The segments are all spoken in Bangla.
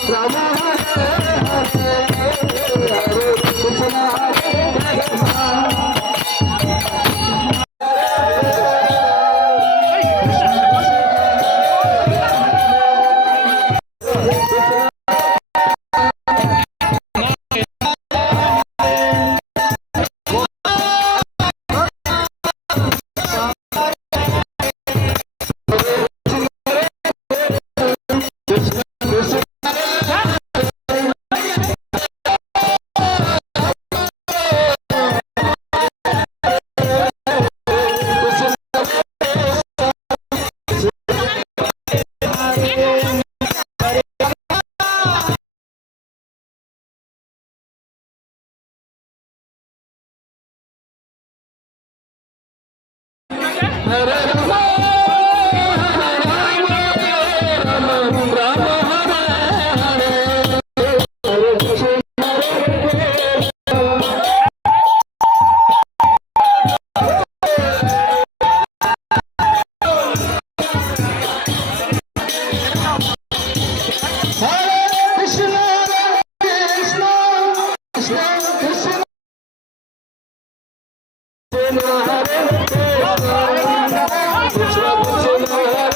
रामा है você. Oh,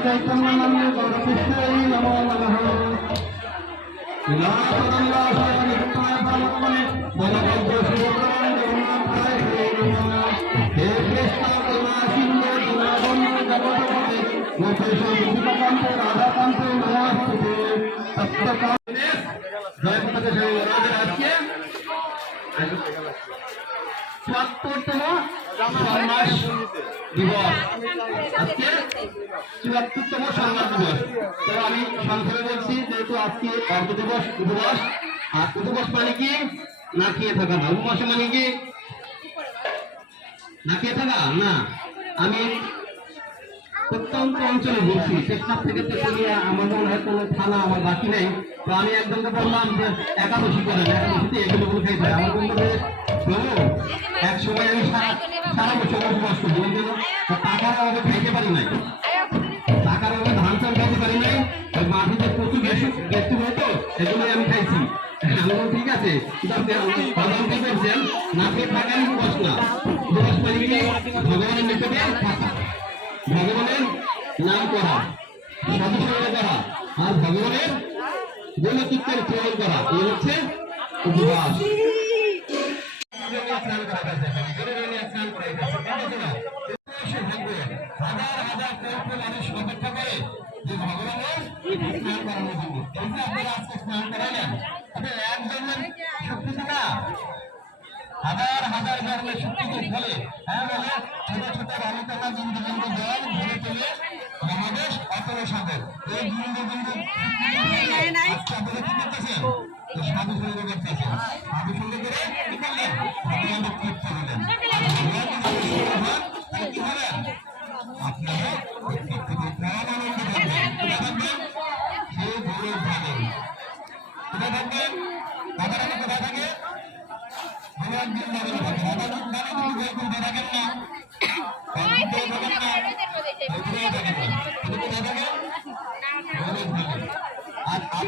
चैतन्यनन्दे गौरकृष्णे नमो नमः আজকে চুয়াত্তরতম সন্ন্যাস দিবস। তো আমি সংক্ষেপে বলছি, যেহেতু আজকে অর্ধ দিবস, উপবাস, আর উপবাস মানে কি? না খেয়ে থাকা না। উপবাস মানে কি? না খেয়ে থাকা? না। আমি প্রত্যন্ত অঞ্চলে বলছি টেকনাফ থেকে তো শুনিয়ে আমার মনে হয় কোনো থানা আমার বাকি নেই। তো আমি একজনকে বললাম যে, একাদশী করেন, একাদশীতে এগুলো গুলো খাইতে। আমার বলল এক সময় আমি সারা সারা বছর উপবাস করি। খাইতে পারি নাই। টাকার অভাবে ধান চাল খাইতে পারি নাই। ওই মাটিতে প্রচুর বেশি ব্যক্তি হতো সেগুলোই আমি খাইছি। আমি ঠিক আছে প্রধান কি করছেন না খেয়ে থাকাই উপবাস না। উপবাস মানে ভগবানের নিকটে থাকা। ভগবানের নাম করা সাধুসঙ্গ করা, আর ভগবানের গুণচিত্তের প্রয়োগ করা, এই হচ্ছে উপবাস। হাজার হাজার কল্প মানুষ অপেক্ষা করে আপনারা জন্মের হাজার হাজার ধরনের শক্তিকে ফলে ছোট ছোট বালিকাটা বিন্দু বিন্দু জল ভরে তুলে মহাদেশ অতল সাগর এই বিন্দু বিন্দু আজকে আপনারা সাধু সঙ্গ করতেছেন সাধু সঙ্গ করে কি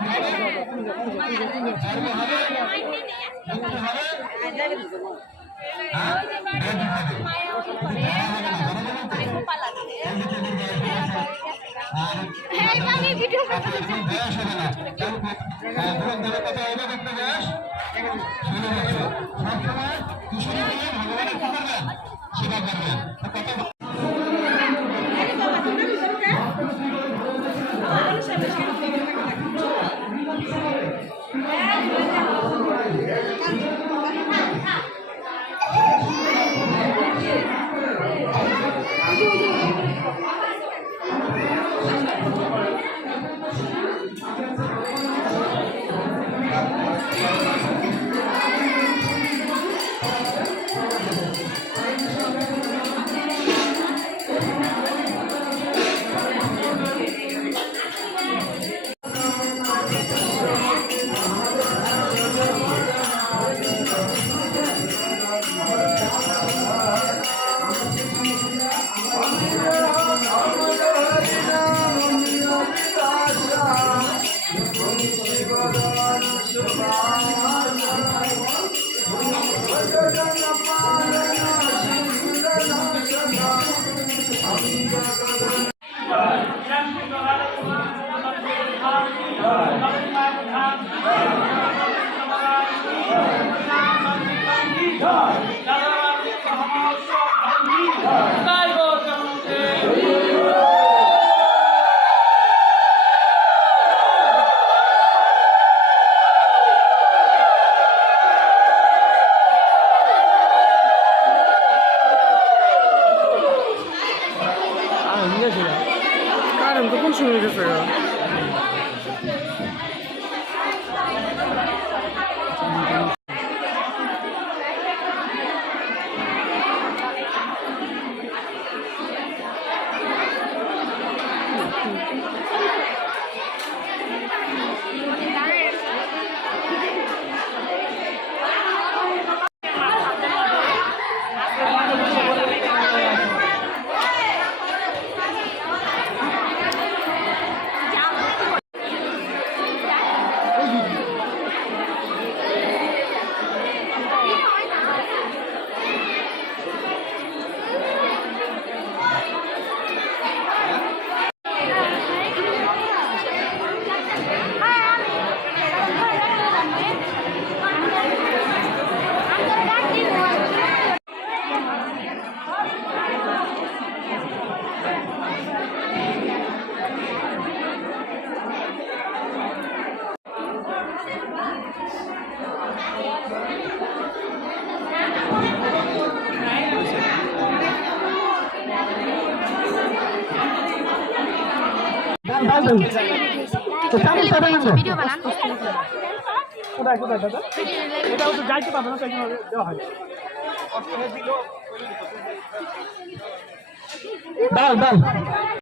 কত হ্যাঁ? ষোলো না ষোলো ভগবান কত ষোলো বছর ষোলো বছরের চারটা মানুষ হয় হ্যাঁ করবেন করবেন ভিডিও বানান কোথায় কোথায় দাদা এটাও তো যাইতে পারবে দাও দাও।